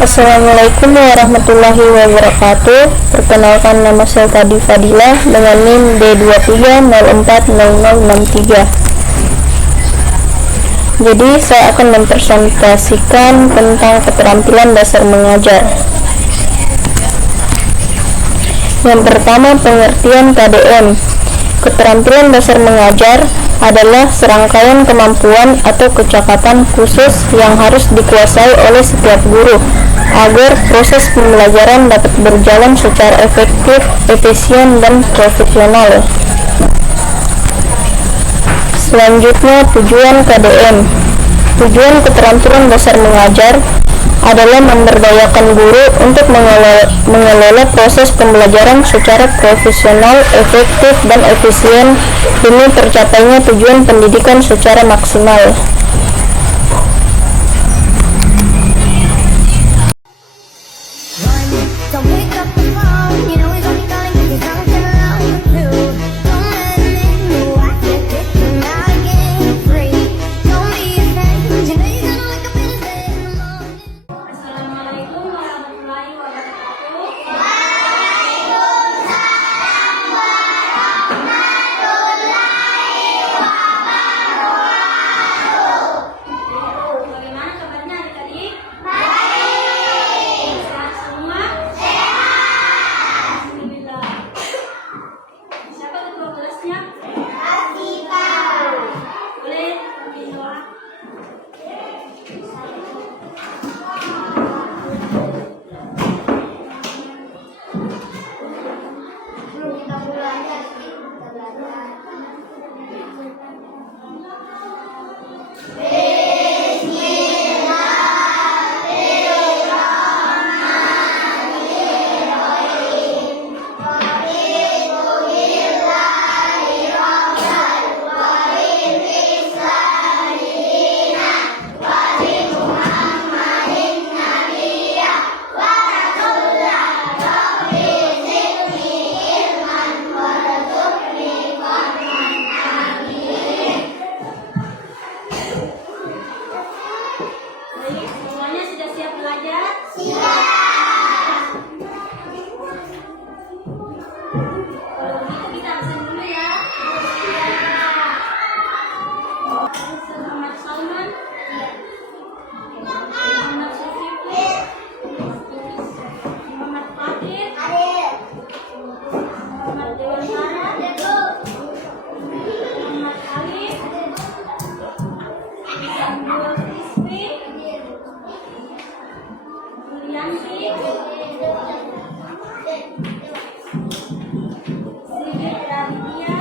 Assalamualaikum warahmatullahi wabarakatuh. Perkenalkan, nama saya Tadi Fadilah dengan NIM D23040063. Jadi saya akan mempresentasikan tentang keterampilan dasar mengajar. Yang pertama, pengertian KDM. Keterampilan dasar mengajar adalah serangkaian kemampuan atau kecakapan khusus yang harus dikuasai oleh setiap guru agar proses pembelajaran dapat berjalan secara efektif, efisien, dan profesional. Selanjutnya, tujuan KDM. Tujuan keterampilan dasar mengajar adalah memberdayakan guru untuk mengelola proses pembelajaran secara profesional, efektif, dan efisien demi tercapainya tujuan pendidikan secara maksimal. Semuanya sudah siap belajar? Siap. Kalau begitu kita absen dulu ya. Muhammad Salman, Muhammad Syafiqi, Muhammad Fatir, Muhammad Dewantara, Muhammad Alif, Sambul Rizvi, Yanti, Sigit Raditya,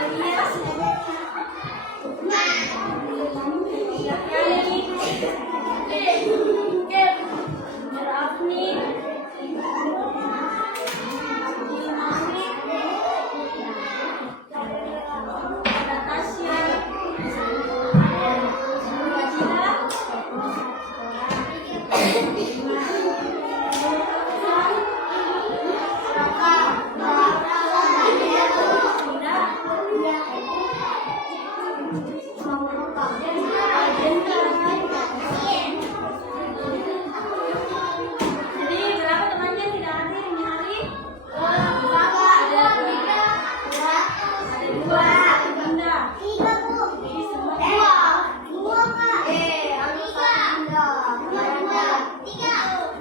Ilyas, Yakyani, Rafni, Imani, Natasha, Jadi berapa temannya tidak hadir ini hari? Ada dua. Bunda. Jadi semua dua. Tiga.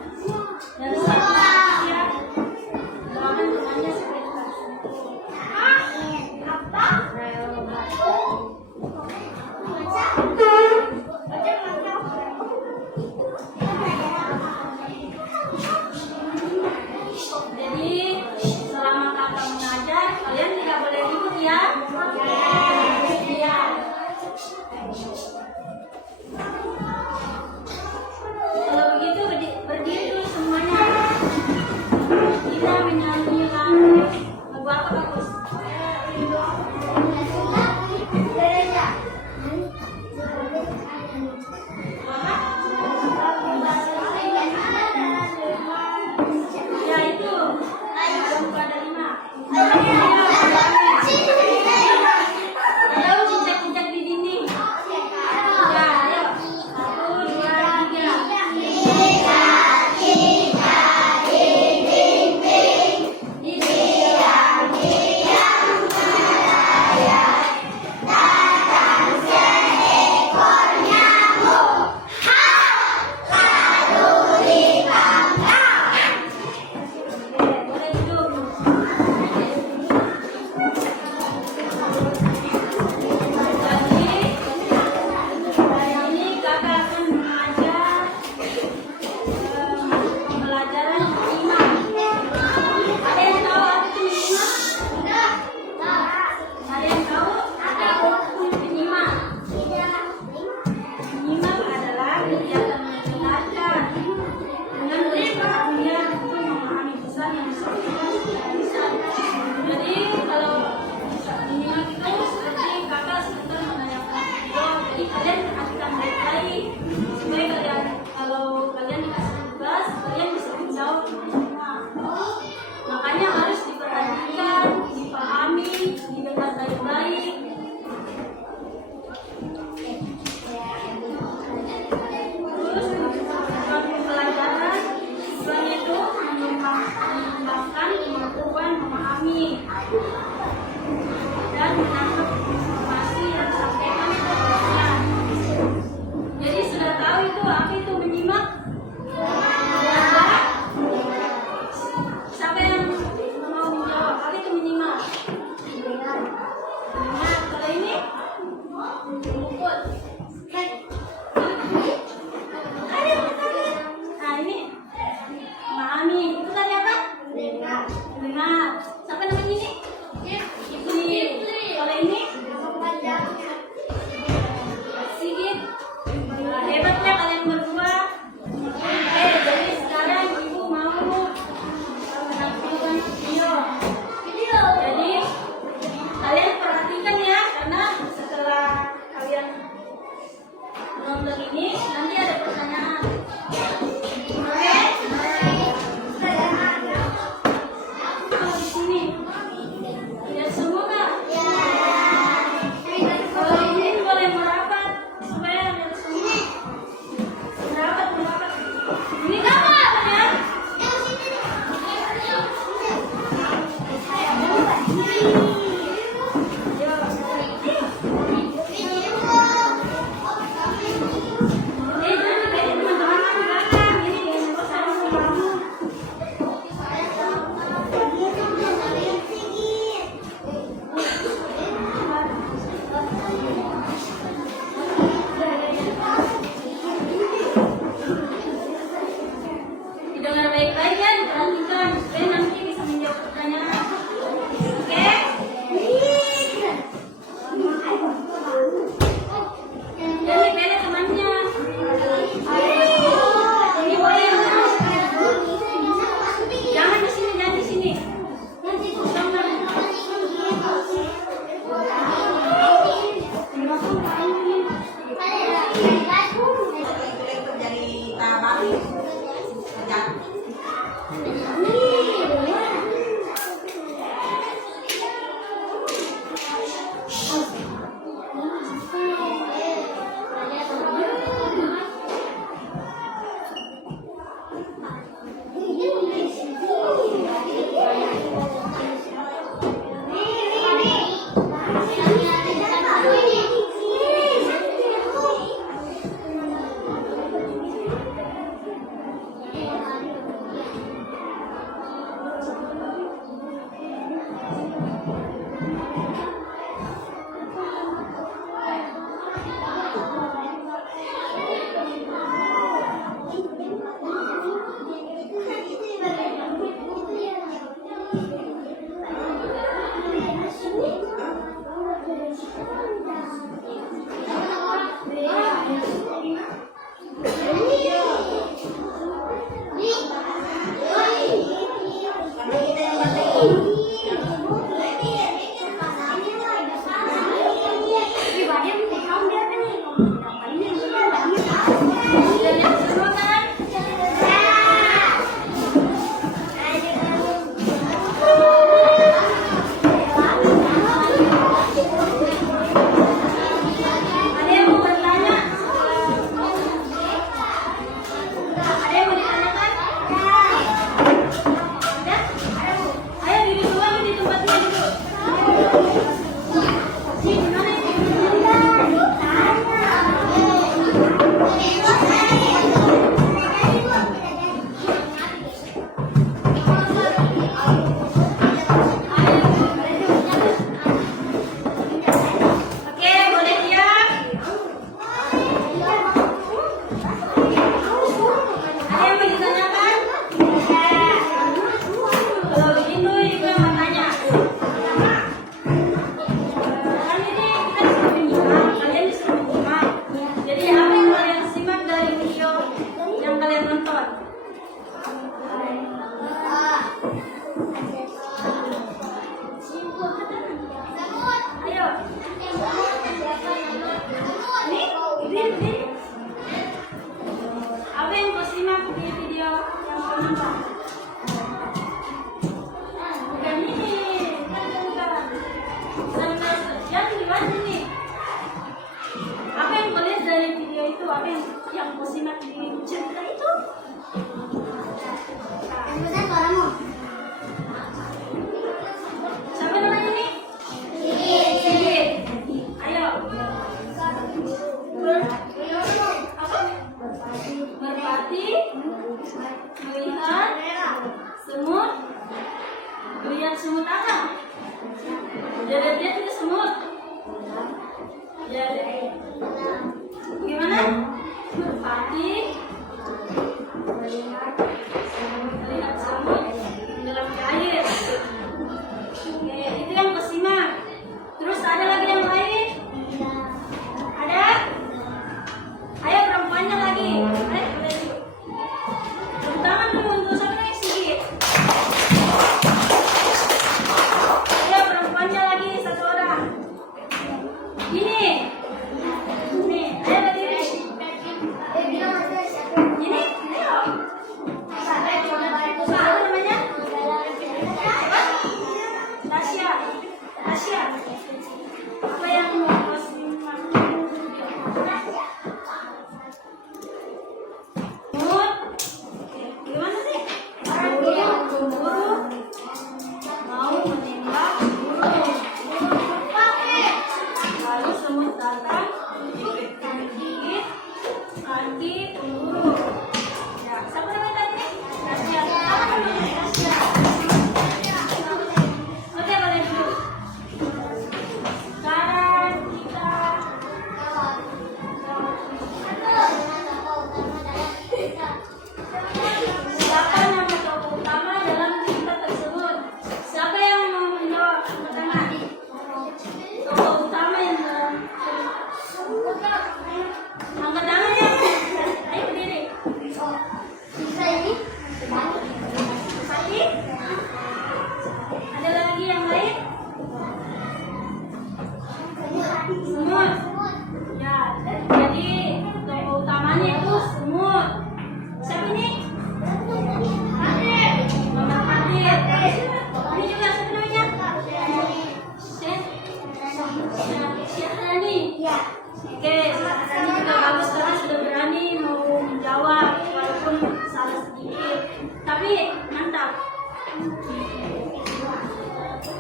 lagi. Mantap.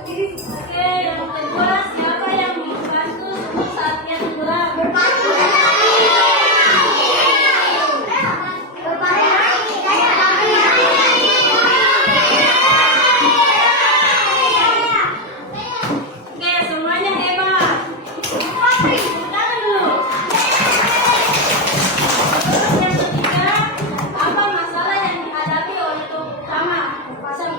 Oke, yang kedua, siapa yang membantu Suku saat dia tenggelam? Oke, semuanya hebat. Tepuk tangan dulu. Terus yang ketiga, apa masalah yang dihadapi oleh tokoh utama? Pasang.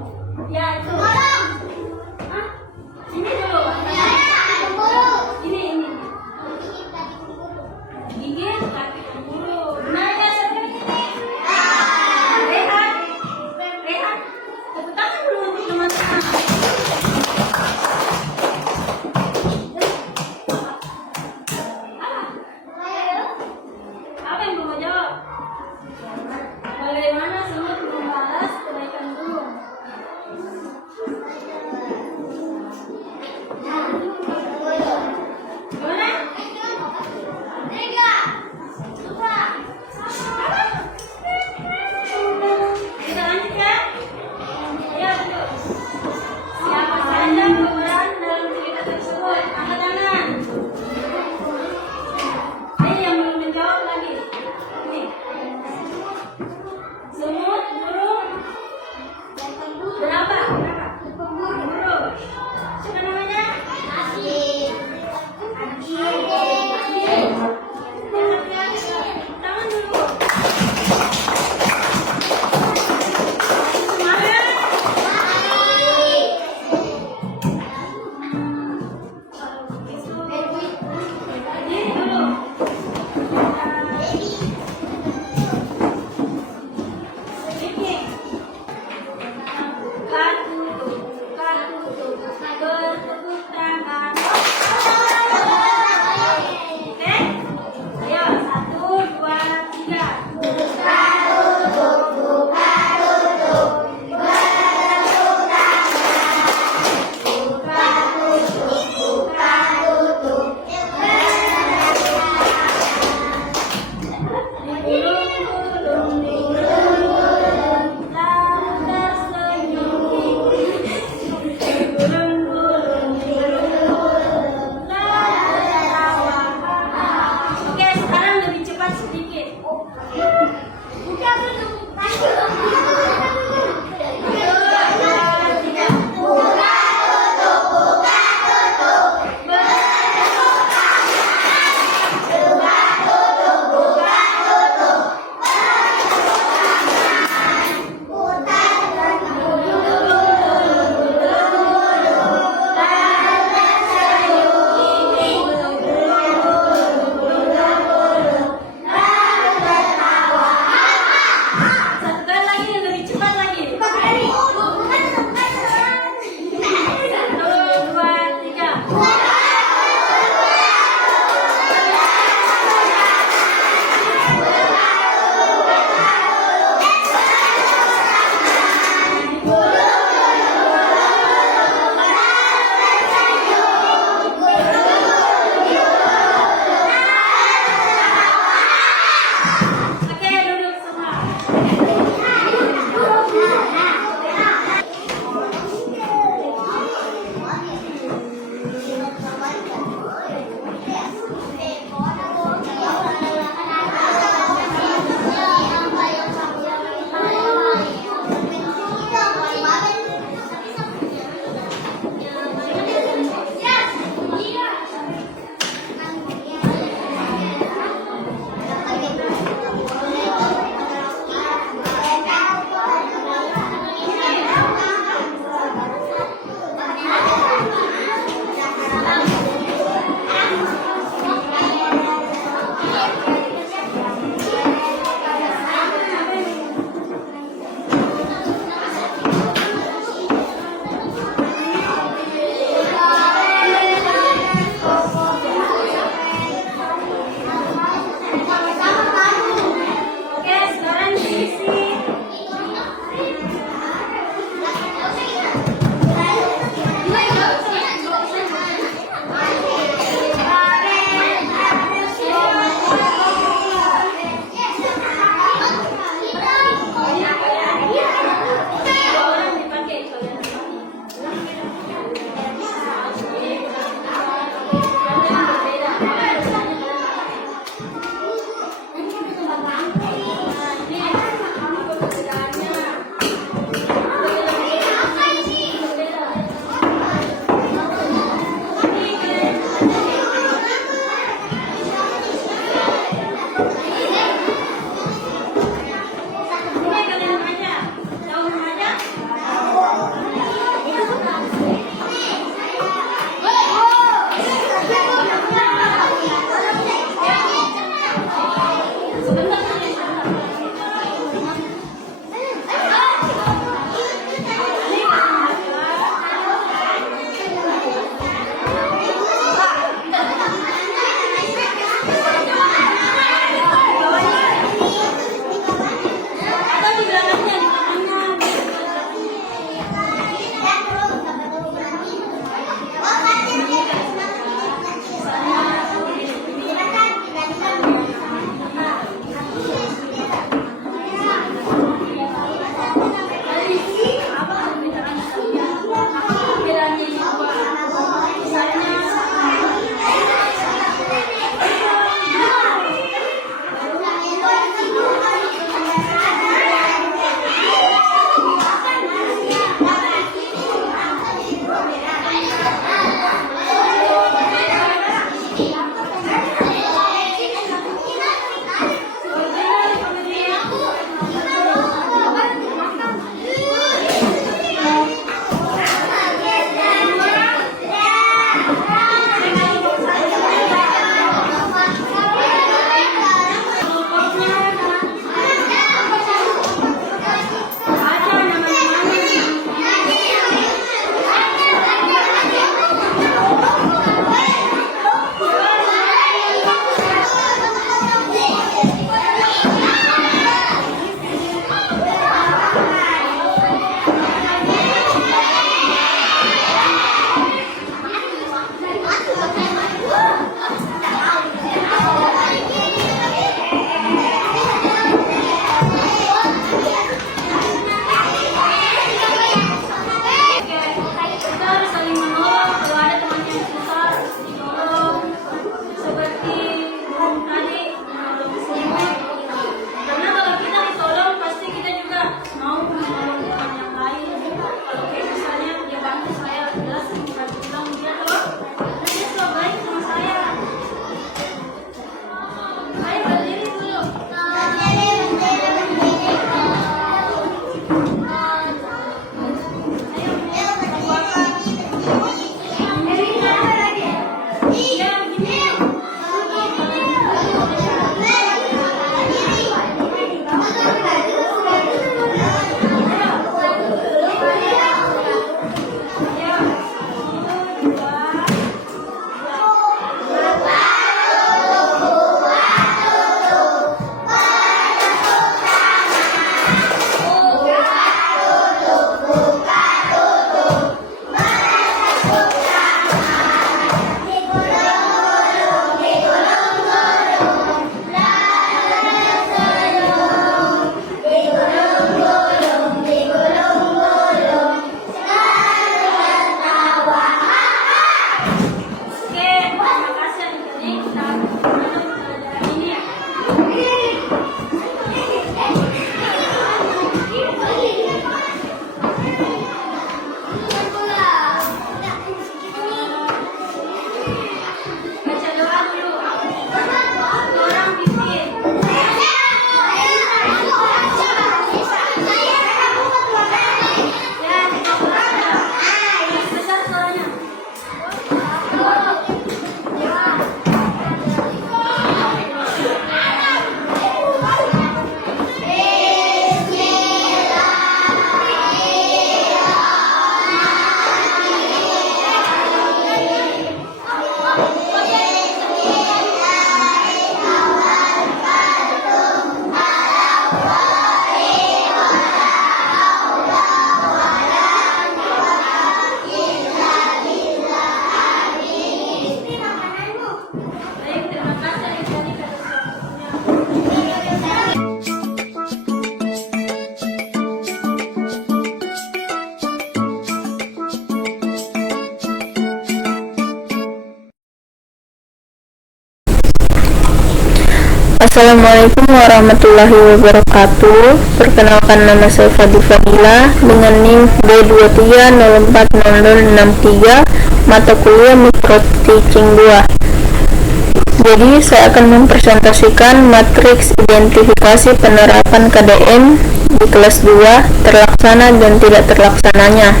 Assalamualaikum warahmatullahi wabarakatuh. Perkenalkan, nama saya Fadila dengan NIM B23040063, mata kuliah Mikro Teaching 2. Jadi saya akan mempresentasikan matriks identifikasi penerapan KDM di kelas 2, terlaksana dan tidak terlaksananya.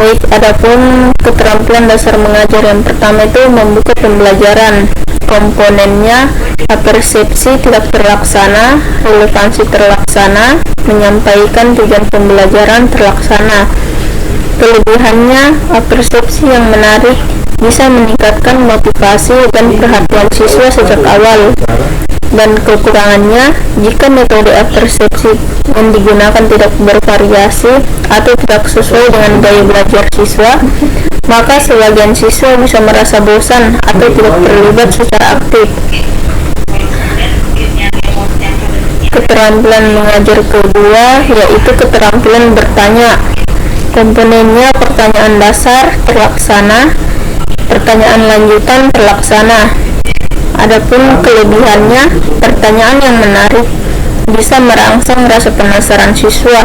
Baik, adapun keterampilan dasar mengajar yang pertama itu membuka pembelajaran. Komponennya apersepsi tidak terlaksana, relevansi terlaksana, menyampaikan tujuan pembelajaran terlaksana. Kelebihannya, apersepsi yang menarik bisa meningkatkan motivasi dan perhatian siswa sejak awal. Dan kekurangannya, jika metode apersepsi yang digunakan tidak bervariasi atau tidak sesuai dengan gaya belajar siswa, maka sebagian siswa bisa merasa bosan atau tidak terlibat secara aktif. Keterampilan mengajar kedua yaitu keterampilan bertanya. Komponennya pertanyaan dasar terlaksana, pertanyaan lanjutan terlaksana. Adapun kelebihannya, pertanyaan yang menarik bisa merangsang rasa penasaran siswa,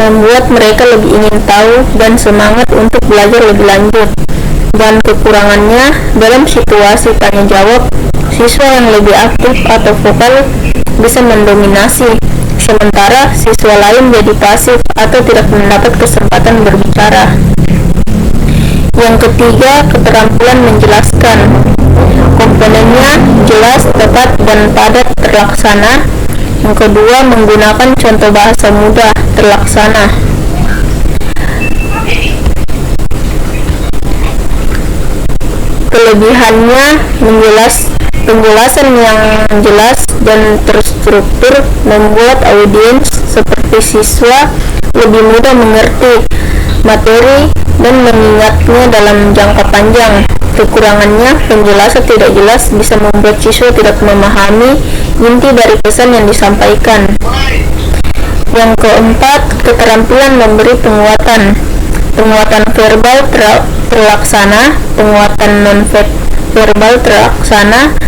membuat mereka lebih ingin tahu dan semangat untuk belajar lebih lanjut. Dan kekurangannya, dalam situasi tanya jawab, siswa yang lebih aktif atau vokal bisa mendominasi, sementara siswa lain jadi pasif atau tidak mendapat kesempatan berbicara. Yang ketiga, keterampilan menjelaskan. Komponennya jelas, tepat, dan padat terlaksana. Yang kedua, menggunakan contoh bahasa mudah terlaksana. Kelebihannya, penjelasan yang jelas dan terstruktur membuat audiens seperti siswa lebih mudah mengerti materi dan mengingatnya dalam jangka panjang. Kekurangannya, penjelasan tidak jelas bisa membuat siswa tidak memahami inti dari pesan yang disampaikan. Yang keempat, keterampilan memberi penguatan. Penguatan verbal terlaksana, penguatan non-verbal terlaksana,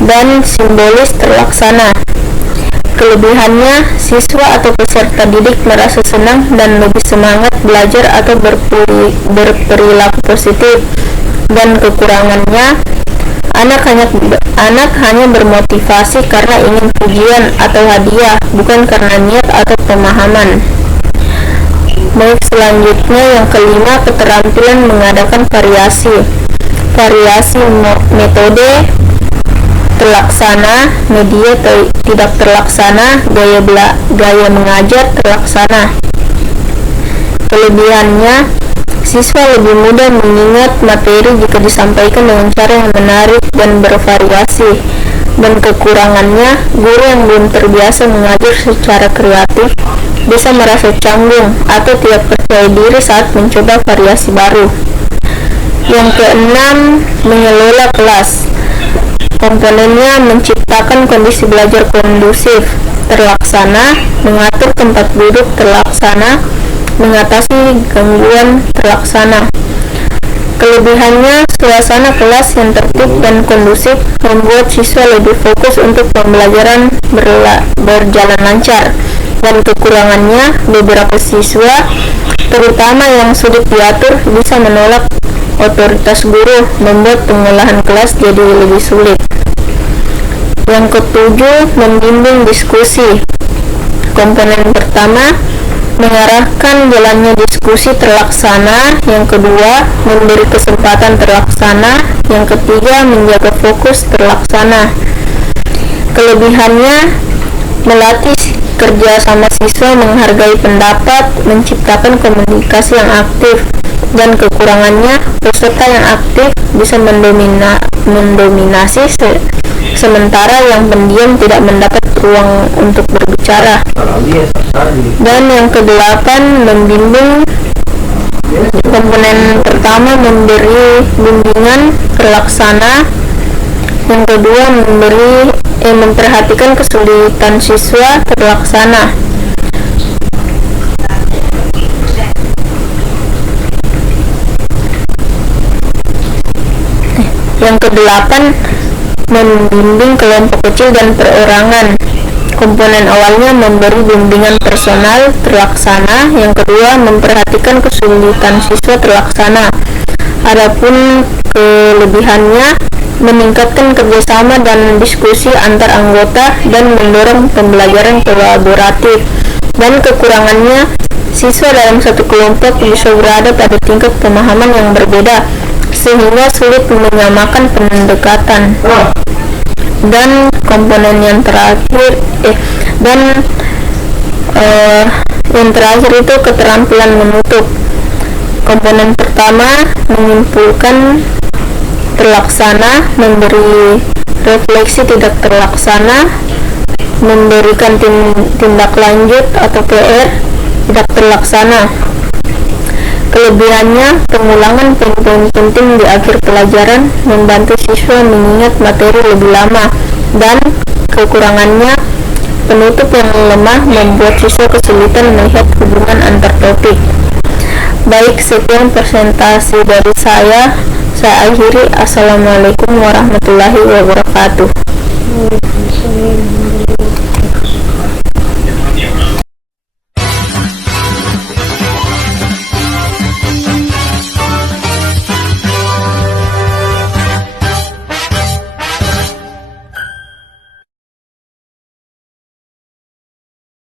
dan simbolis terlaksana. Kelebihannya, siswa atau peserta didik merasa senang dan lebih semangat belajar atau berperilaku positif. Dan kekurangannya, anak hanya bermotivasi karena ingin pujian atau hadiah, bukan karena niat atau pemahaman. Baik, selanjutnya yang kelima, keterampilan mengadakan variasi. Variasi metode terlaksana, media tidak terlaksana, gaya mengajar terlaksana. Kelebihannya, siswa lebih mudah mengingat materi jika disampaikan dengan cara yang menarik dan bervariasi. Dan kekurangannya, guru yang belum terbiasa mengajar secara kreatif bisa merasa canggung atau tidak percaya diri saat mencoba variasi baru. Yang keenam, mengelola kelas. Komponennya menciptakan kondisi belajar kondusif terlaksana, mengatur tempat duduk terlaksana, mengatasi gangguan terlaksana. Kelebihannya, suasana kelas yang tertib dan kondusif membuat siswa lebih fokus untuk pembelajaran berjalan lancar. Dan kekurangannya, beberapa siswa, terutama yang sulit diatur, bisa menolak otoritas guru, membuat pengolahan kelas jadi lebih sulit. Yang ketujuh, membimbing diskusi. Komponen pertama, mengarahkan jalannya diskusi terlaksana. Yang kedua, memberi kesempatan terlaksana. Yang ketiga, menjaga fokus terlaksana. Kelebihannya, melatih kerja sama siswa, menghargai pendapat, menciptakan komunikasi yang aktif. Dan kekurangannya, peserta yang aktif bisa mendominasi sementara yang pendiam tidak mendapat ruang untuk berbicara. Dan yang kedelapan, membimbing. Komponen pertama, memberi bimbingan terlaksana. Yang kedua, memperhatikan kesulitan siswa terlaksana. Yang kedelapan, membimbing kelompok kecil dan perorangan. Komponen awalnya memberi bimbingan personal terlaksana, yang kedua memperhatikan kesulitan siswa terlaksana. Adapun kelebihannya meningkatkan kerjasama dan diskusi antar anggota dan mendorong pembelajaran kolaboratif. Dan kekurangannya, siswa dalam satu kelompok bisa berada pada tingkat pemahaman yang berbeda sehingga sulit menyamakan pendekatan. Dan komponen yang terakhir itu keterampilan menutup. Komponen pertama menyimpulkan terlaksana, memberi refleksi tidak terlaksana, memberikan tindak lanjut atau PR tidak terlaksana. Kelebihannya, pengulangan poin-poin penting di akhir pelajaran membantu siswa mengingat materi lebih lama, dan kekurangannya, penutup yang lemah membuat siswa kesulitan melihat hubungan antar topik. Baik, sekian presentasi dari saya akhiri. Assalamualaikum warahmatullahi wabarakatuh.